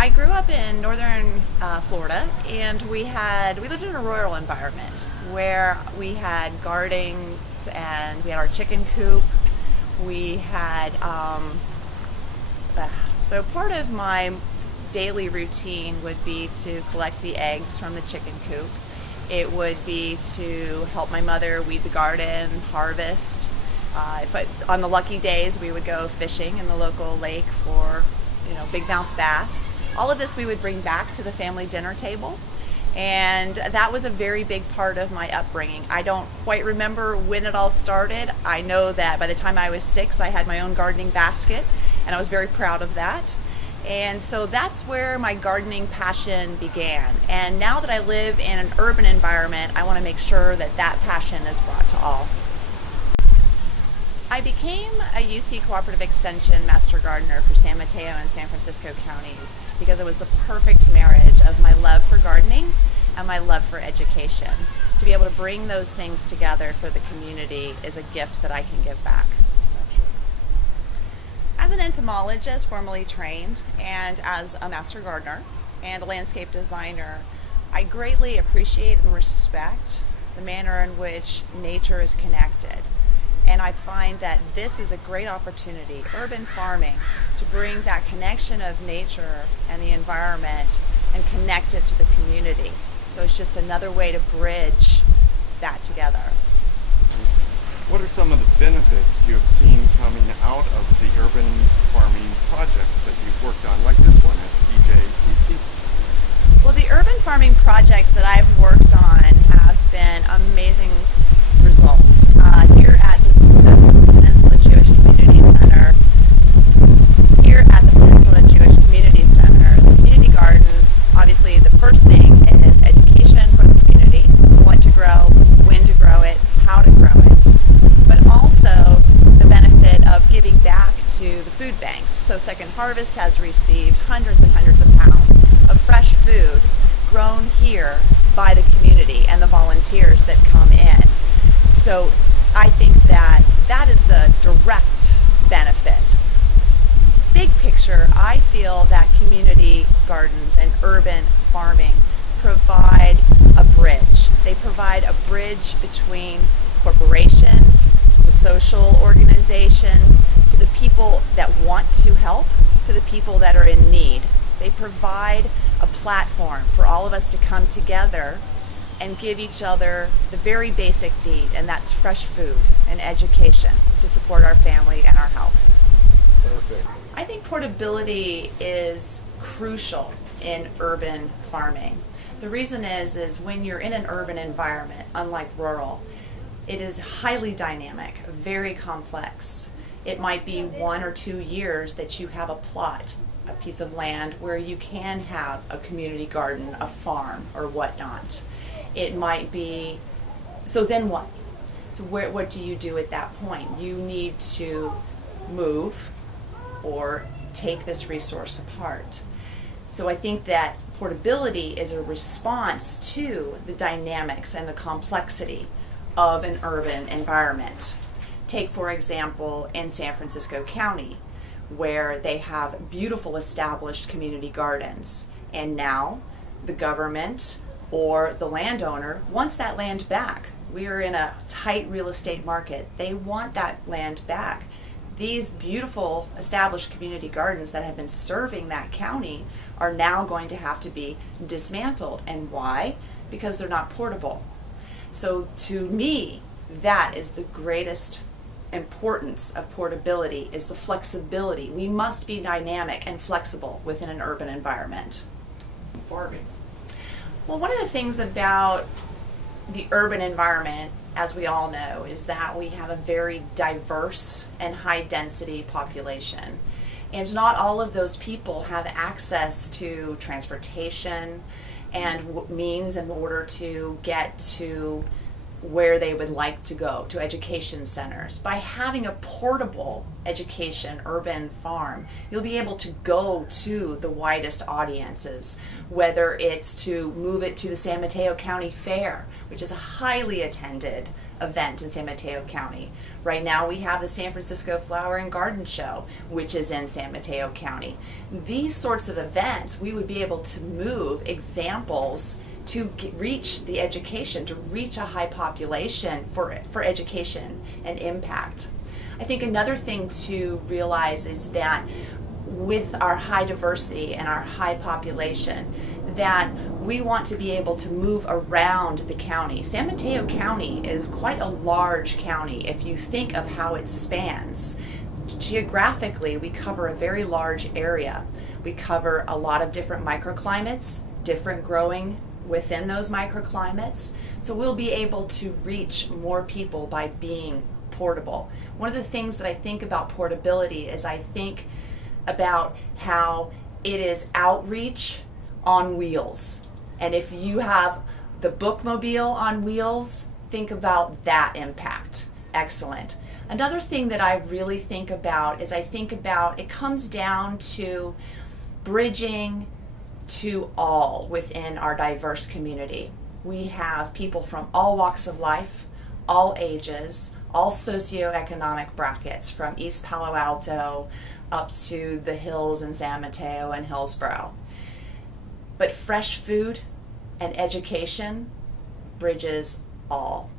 I grew up in northern Florida, and we lived in a rural environment where we had gardens and we had our chicken coop. We had so part of my daily routine would be to collect the eggs from the chicken coop. It would be to help my mother weed the garden, harvest. But on the lucky days, we would go fishing in the local lake for, bigmouth bass. All of this we would bring back to the family dinner table. And that was a very big part of my upbringing. I don't quite remember when it all started. I know that by the time I was 6, I had my own gardening basket, and I was very proud of that. And so that's where my gardening passion began. And now that I live in an urban environment, I want to make sure that that passion is brought to all. I became a UC Cooperative Extension Master Gardener for San Mateo and San Francisco counties because it was the perfect marriage of my love for gardening and my love for education. To be able to bring those things together for the community is a gift that I can give back. As an entomologist, formally trained, and as a master gardener and a landscape designer, I greatly appreciate and respect the manner in which nature is connected. And I find that this is a great opportunity, urban farming, to bring that connection of nature and the environment and connect it to the community. So it's just another way to bridge that together. What are some of the benefits you have seen coming out of the urban farming projects that you've worked on, like this one at EJCC? Well, the urban farming projects that I've worked on have been amazing results. Here at the Peninsula Jewish Community Center, the community garden, obviously the first thing is education for the community, what to grow, when to grow it, how to grow it, but also the benefit of giving back to the food banks. So Second Harvest has received hundreds and hundreds of pounds of fresh food grown here by the community and the volunteers that come in. So I think that is the direct benefit. Big picture, I feel that community gardens and urban farming provide a bridge. They provide a bridge between corporations, to social organizations, to the people that want to help, to the people that are in need. They provide a platform for all of us to come together and give each other the very basic need, and that's fresh food and education to support our family and our health. Perfect. I think portability is crucial in urban farming. The reason is when you're in an urban environment, unlike rural, it is highly dynamic, very complex. It might be 1 or 2 years that you have a plot, a piece of land where you can have a community garden, a farm, or whatnot. It might be, so then what? So what do you do at that point? You need to move or take this resource apart. So I think that portability is a response to the dynamics and the complexity of an urban environment. Take, for example, in San Francisco County, where they have beautiful established community gardens, and now the government or the landowner wants that land back. We are in a tight real estate market. They want that land back. These beautiful established community gardens that have been serving that county are now going to have to be dismantled. And why? Because they're not portable. So to me, that is the greatest importance of portability, is the flexibility. We must be dynamic and flexible within an urban environment. Farming. Well, one of the things about the urban environment, as we all know, is that we have a very diverse and high density population. And not all of those people have access to transportation and means in order to get to where they would like to go, to education centers. By having a portable education urban farm, you'll be able to go to the widest audiences, whether it's to move it to the San Mateo County Fair, which is a highly attended event in San Mateo County. Right now we have the San Francisco Flower and Garden Show, which is in San Mateo County. These sorts of events, we would be able to move examples to reach the education, to reach a high population for education and impact. I think another thing to realize is that with our high diversity and our high population, that we want to be able to move around the county. San Mateo County is quite a large county if you think of how it spans. Geographically, we cover a very large area. We cover a lot of different microclimates, different growing within those microclimates. So we'll be able to reach more people by being portable. One of the things that I think about portability is I think about how it is outreach on wheels. And if you have the bookmobile on wheels, think about that impact. Excellent. Another thing that I really think about is it comes down to bridging to all within our diverse community. We have people from all walks of life, all ages, all socioeconomic brackets, from East Palo Alto up to the hills in San Mateo and Hillsborough. But fresh food and education bridges all.